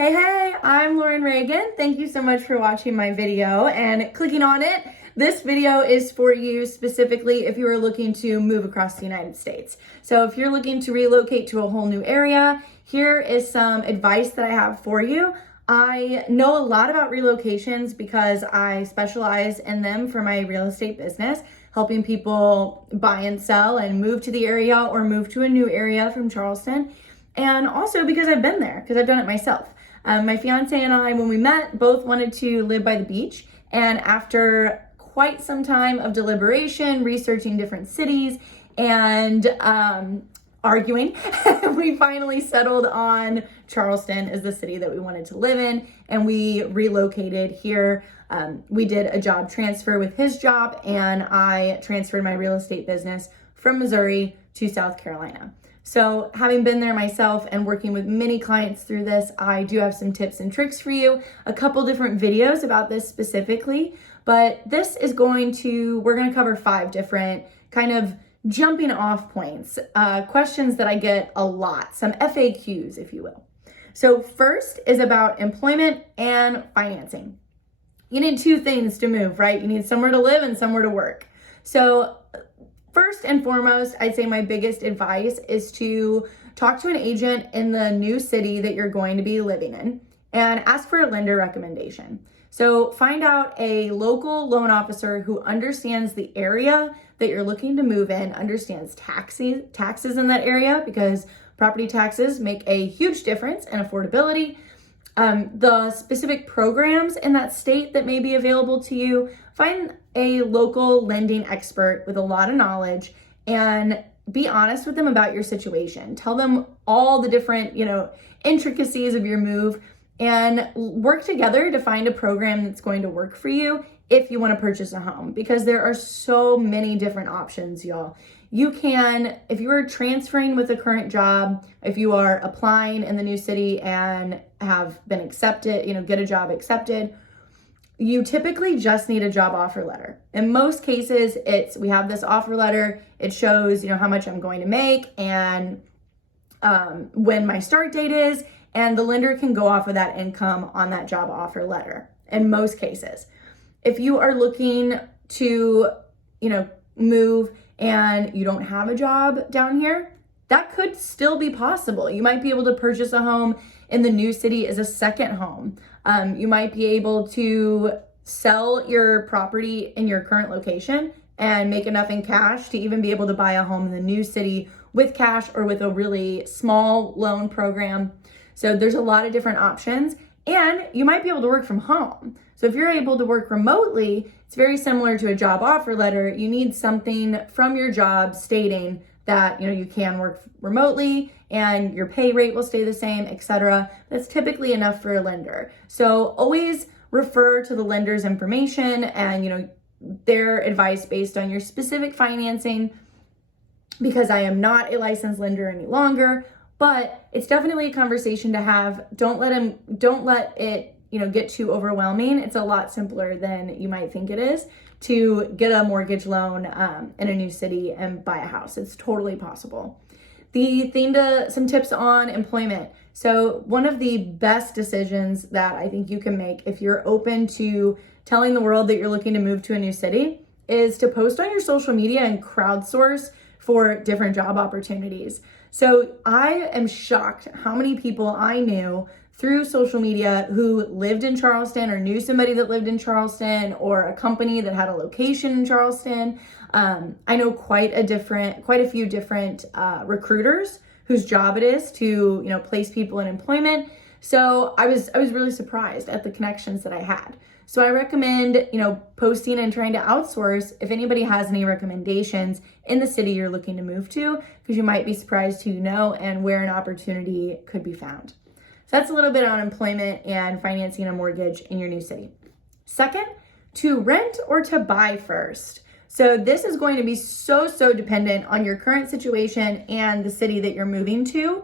Hey, I'm Lauren Reagan. Thank you so much for watching my video and clicking on it. This video is for you specifically if you are looking to move across the United States. So if you're looking to relocate to a whole new area, here is some advice that I have for you. I know a lot about relocations because I specialize in them for my real estate business, helping people buy and sell and move to the area or move to a new area from Charleston. And also because I've been there, because I've done it myself. My fiance and I, when we met, both wanted to live by the beach. And after quite some time of deliberation, researching different cities, and arguing, we finally settled on Charleston as the city that we wanted to live in. And we relocated here. We did a job transfer with his job, and I transferred my real estate business from Missouri to South Carolina. So having been there myself and working with many clients through this, I do have some tips and tricks for you, a couple different videos about this specifically, but this is we're going to cover 5 different kind of jumping off points, questions that I get a lot, some FAQs, if you will. So first is about employment and financing. You need 2 things to move, right? You need somewhere to live and somewhere to work. So first and foremost, I'd say my biggest advice is to talk to an agent in the new city that you're going to be living in and ask for a lender recommendation. So find out a local loan officer who understands the area that you're looking to move in, understands taxes in that area, because property taxes make a huge difference in affordability. The specific programs in that state that may be available to you. Find a local lending expert with a lot of knowledge and be honest with them about your situation. Tell them all the different, intricacies of your move and work together to find a program that's going to work for you if you want to purchase a home, because there are so many different options, y'all. You can, if you are transferring with a current job, if you are applying in the new city and have been accepted, get a job accepted, you typically just need a job offer letter. In most cases, we have this offer letter. It shows, how much I'm going to make and when my start date is, and the lender can go off of that income on that job offer letter in most cases. If you are looking to, move and you don't have a job down here, that could still be possible. You might be able to purchase a home in the new city as a second home. You might be able to sell your property in your current location and make enough in cash to even be able to buy a home in the new city with cash or with a really small loan program. So there's a lot of different options, and you might be able to work from home. So if you're able to work remotely, it's very similar to a job offer letter. You need something from your job stating that you can work remotely and your pay rate will stay the same, etc. That's typically enough for a lender. So always refer to the lender's information and their advice based on your specific financing, because I am not a licensed lender any longer, but it's definitely a conversation to have. Don't let it get too overwhelming. It's a lot simpler than you might think it is to get a mortgage loan in a new city and buy a house. It's totally possible. Some tips on employment. So one of the best decisions that I think you can make if you're open to telling the world that you're looking to move to a new city is to post on your social media and crowdsource for different job opportunities. So I am shocked how many people I knew through social media who lived in Charleston or knew somebody that lived in Charleston or a company that had a location in Charleston. I know quite a few different recruiters whose job it is to place people in employment. So I was really surprised at the connections that I had. So I recommend posting and trying to outsource if anybody has any recommendations in the city you're looking to move to, because you might be surprised who you know and where an opportunity could be found. So that's a little bit on employment and financing a mortgage in your new city. Second, to rent or to buy first. So this is going to be so dependent on your current situation and the city that you're moving to.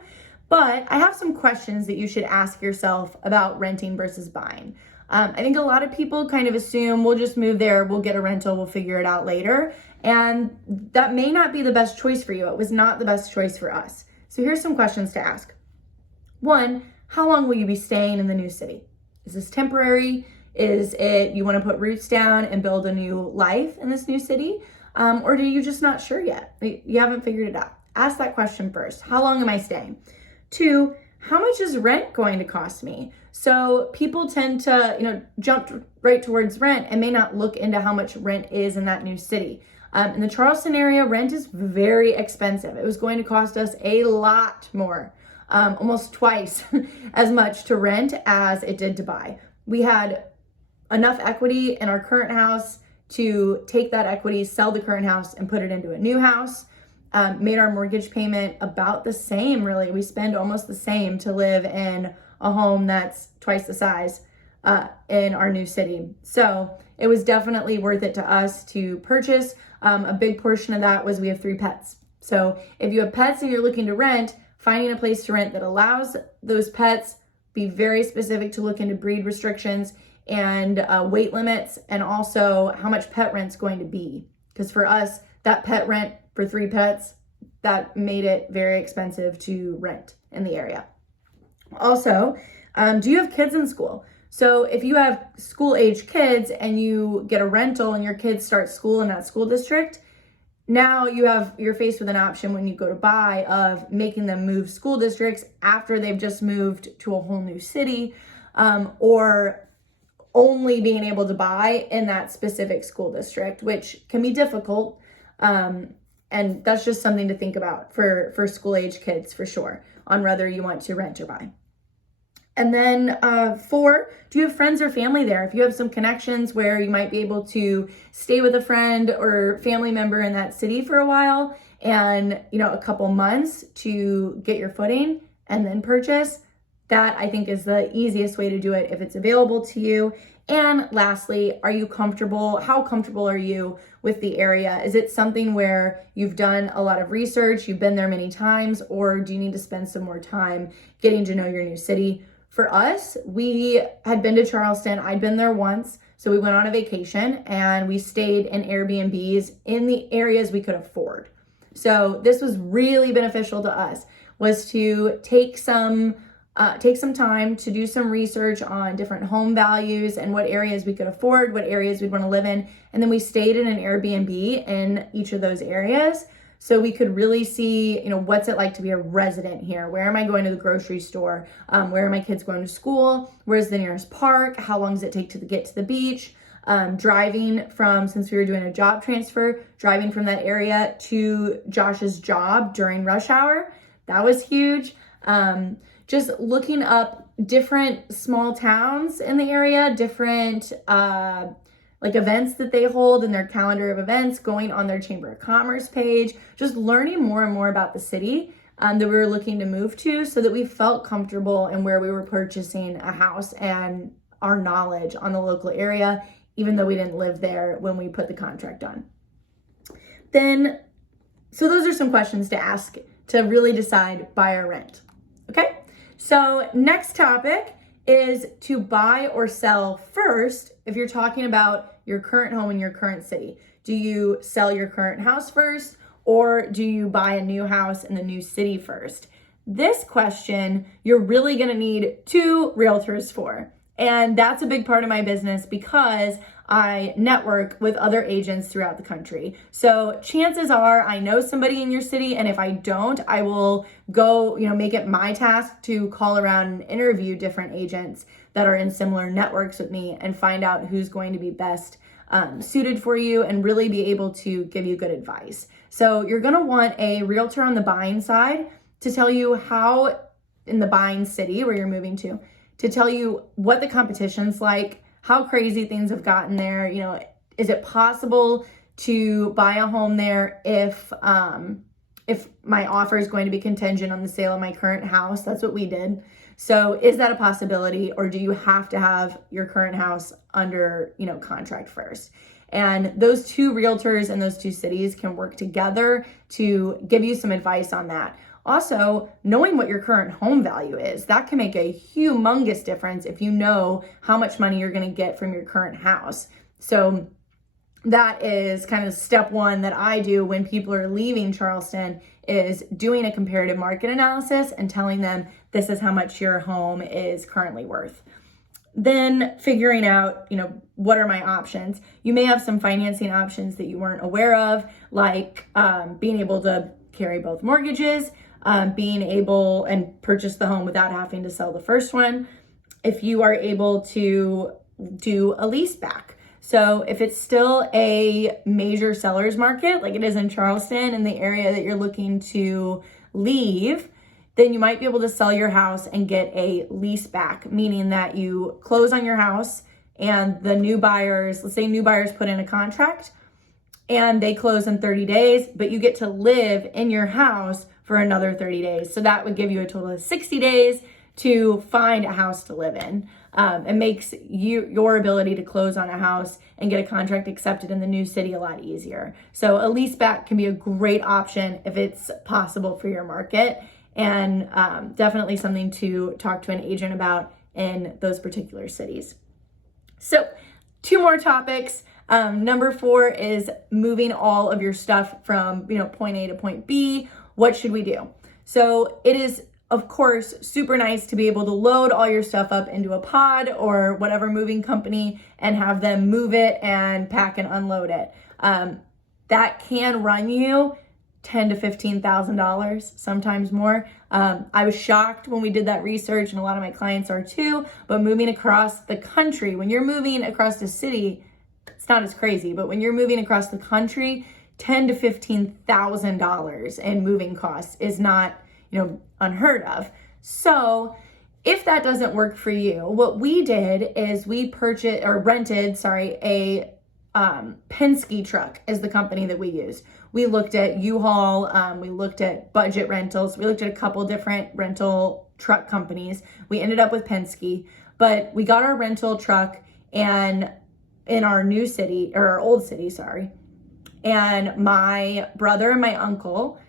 But I have some questions that you should ask yourself about renting versus buying. I think a lot of people kind of assume we'll just move there, we'll get a rental, we'll figure it out later. And that may not be the best choice for you. It was not the best choice for us. So here's some questions to ask. 1, how long will you be staying in the new city? Is this temporary? Is it you want to put roots down and build a new life in this new city? Or are you just not sure yet? You haven't figured it out. Ask that question first. How long am I staying? 2, how much is rent going to cost me? So people tend to, jump right towards rent and may not look into how much rent is in that new city. In the Charleston area, rent is very expensive. It was going to cost us a lot more, almost twice as much to rent as it did to buy. We had enough equity in our current house to take that equity, sell the current house, and put it into a new house. Made our mortgage payment about the same, really. We spend almost the same to live in a home that's twice the size in our new city. So it was definitely worth it to us to purchase. A big portion of that was we have 3 pets. So if you have pets and you're looking to rent, finding a place to rent that allows those pets, be very specific to look into breed restrictions and weight limits, and also how much pet rent's going to be. Because for us, that pet rent for 3 pets, that made it very expensive to rent in the area. Also, do you have kids in school? So if you have school-age kids and you get a rental and your kids start school in that school district, now you're faced with an option when you go to buy of making them move school districts after they've just moved to a whole new city, or only being able to buy in that specific school district, which can be difficult. And that's just something to think about for school-age kids, for sure, on whether you want to rent or buy. And then 4, do you have friends or family there? If you have some connections where you might be able to stay with a friend or family member in that city for a while and, a couple months to get your footing and then purchase, that I think is the easiest way to do it if it's available to you. And lastly, are you comfortable? How comfortable are you with the area? Is it something where you've done a lot of research, you've been there many times, or do you need to spend some more time getting to know your new city? For us, we had been to Charleston. I'd been there once. So we went on a vacation and we stayed in Airbnbs in the areas we could afford. So this was really beneficial to us, was to take some time to do some research on different home values and what areas we could afford, what areas we'd want to live in. And then we stayed in an Airbnb in each of those areas. So we could really see, what's it like to be a resident here? Where am I going to the grocery store? Where are my kids going to school? Where's the nearest park? How long does it take to get to the beach? Driving since we were doing a job transfer, driving from that area to Josh's job during rush hour. That was huge. Just looking up different small towns in the area, different events that they hold in their calendar of events, going on their Chamber of Commerce page, just learning more and more about the city that we were looking to move to, so that we felt comfortable in where we were purchasing a house and our knowledge on the local area, even though we didn't live there when we put the contract on. So those are some questions to ask to really decide buy or rent. Okay, so next topic is to buy or sell first. If you're talking about your current home in your current city, do you sell your current house first, or do you buy a new house in the new city first? This question, you're really gonna need 2 realtors for. And that's a big part of my business because I network with other agents throughout the country. So chances are I know somebody in your city, and if I don't, I will go, make it my task to call around and interview different agents that are in similar networks with me and find out who's going to be best suited for you and really be able to give you good advice. So you're gonna want a realtor on the buying side to tell you how, in the buying city where you're moving to tell you what the competition's like, how crazy things have gotten there. Is it possible to buy a home there if my offer is going to be contingent on the sale of my current house? That's what we did. So is that a possibility, or do you have to have your current house under, contract first? And those 2 realtors in those 2 cities can work together to give you some advice on that. Also, knowing what your current home value is, that can make a humongous difference if you know how much money you're going to get from your current house. So that is kind of step 1 that I do when people are leaving Charleston, is doing a comparative market analysis and telling them this is how much your home is currently worth. Then figuring out, what are my options? You may have some financing options that you weren't aware of, like being able to carry both mortgages, being able and purchase the home without having to sell the first one. If you are able to do a lease back. So if it's still a major seller's market, like it is in Charleston, in the area that you're looking to leave, then you might be able to sell your house and get a lease back, meaning that you close on your house and the new buyers, let's say new buyers put in a contract and they close in 30 days, but you get to live in your house for another 30 days. So that would give you a total of 60 days to find a house to live in. It makes your ability to close on a house and get a contract accepted in the new city a lot easier. So a lease back can be a great option if it's possible for your market, and definitely something to talk to an agent about in those particular cities. So 2 more topics. Number 4 is moving all of your stuff from point A to point B. What should we do? So it is, of course, super nice to be able to load all your stuff up into a pod or whatever moving company and have them move it and pack and unload it. That can run you $10,000 to $15,000, sometimes more. I was shocked when we did that research, and a lot of my clients are too, but moving across the country, when you're moving across the city, it's not as crazy, but when you're moving across the country, $10,000 to $15,000 in moving costs is not, unheard of. So if that doesn't work for you, what we did is we rented a Penske truck is the company that we use. We looked at U-Haul, we looked at budget rentals, we looked at a couple different rental truck companies. We ended up with Penske, but we got our rental truck and in our new city, or our old city, and my brother and my uncle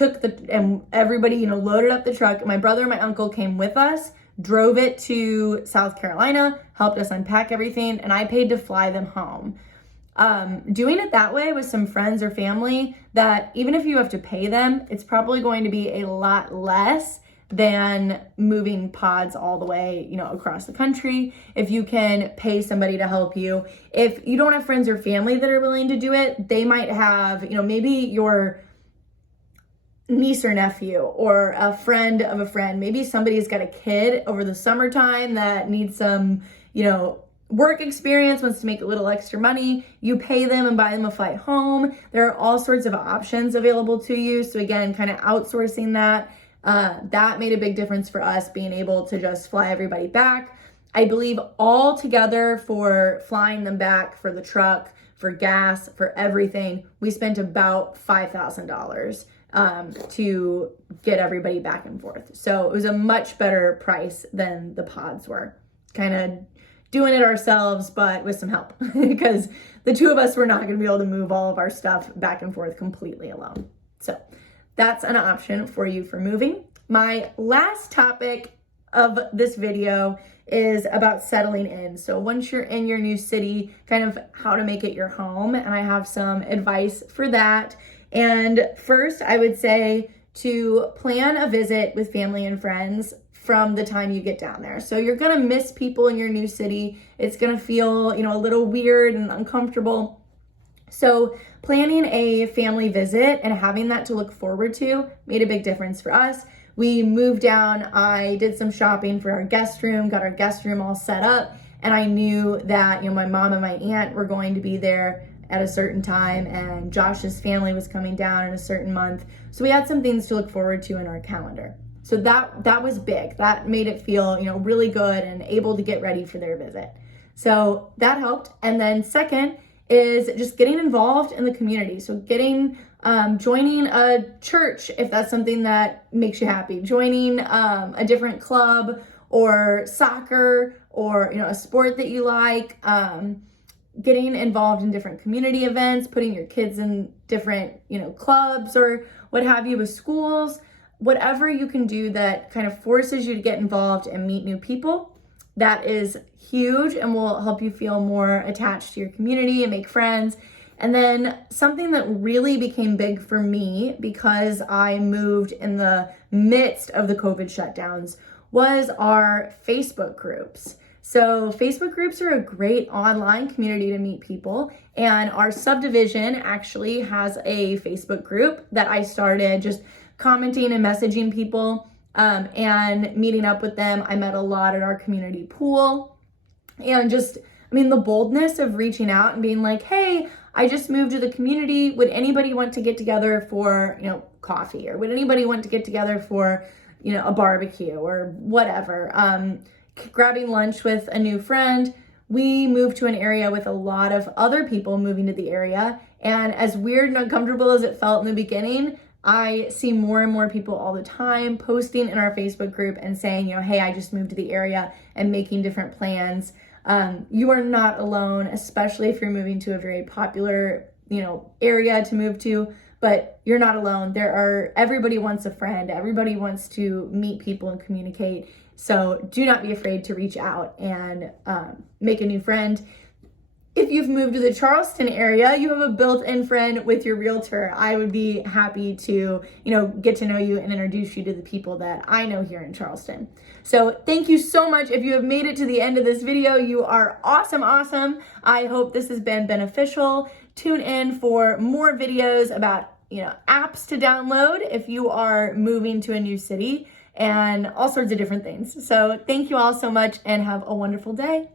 and everybody, loaded up the truck. My brother and my uncle came with us, drove it to South Carolina, helped us unpack everything, and I paid to fly them home. Doing it that way with some friends or family, that even if you have to pay them, it's probably going to be a lot less than moving pods all the way, across the country. If you can pay somebody to help you. If you don't have friends or family that are willing to do it, they might have, maybe your niece or nephew or a friend of a friend. Maybe somebody's got a kid over the summertime that needs some, work experience, wants to make a little extra money. You pay them and buy them a flight home. There are all sorts of options available to you. So again, kind of outsourcing that made a big difference for us, being able to just fly everybody back. I believe all together for flying them back, for the truck, for gas, for everything, we spent about $5,000 to get everybody back and forth. So it was a much better price than the pods were. Kind of doing it ourselves, but with some help because the 2 of us were not going to be able to move all of our stuff back and forth completely alone. So that's an option for you for moving. My last topic of this video is about settling in. So once you're in your new city, kind of how to make it your home. And I have some advice for that. And first, I would say to plan a visit with family and friends from the time you get down there. So you're gonna miss people in your new city. It's gonna feel, a little weird and uncomfortable. So planning a family visit and having that to look forward to made a big difference for us. We moved down, I did some shopping for our guest room, got our guest room all set up, and I knew that, my mom and my aunt were going to be there at a certain time, and Josh's family was coming down in a certain month. So we had some things to look forward to in our calendar. So that was big. That made it feel, really good and able to get ready for their visit. So that helped. And then second is just getting involved in the community. So joining a church, if that's something that makes you happy, joining a different club or soccer or, a sport that you like, getting involved in different community events, putting your kids in different, clubs or what have you with schools, whatever you can do that kind of forces you to get involved and meet new people. That is huge and will help you feel more attached to your community and make friends. And then something that really became big for me because I moved in the midst of the COVID shutdowns was our Facebook groups. So Facebook groups are a great online community to meet people, and our subdivision actually has a Facebook group that I started just commenting and messaging people and meeting up with them. I met a lot at our community pool, and just, I mean, the boldness of reaching out and being like, hey, I just moved to the community. Would anybody want to get together for, coffee? Or would anybody want to get together for, a barbecue or whatever? Grabbing lunch with a new friend. We moved to an area with a lot of other people moving to the area. And as weird and uncomfortable as it felt in the beginning, I see more and more people all the time posting in our Facebook group and saying, hey, I just moved to the area, and making different plans. You are not alone, especially if you're moving to a very popular, area to move to, but you're not alone. Everybody wants a friend. Everybody wants to meet people and communicate. So do not be afraid to reach out and make a new friend. If you've moved to the Charleston area, you have a built-in friend with your realtor. I would be happy to, get to know you and introduce you to the people that I know here in Charleston. So thank you so much. If you have made it to the end of this video, you are awesome. I hope this has been beneficial. Tune in for more videos about, apps to download if you are moving to a new city, and all sorts of different things. So thank you all so much, and have a wonderful day.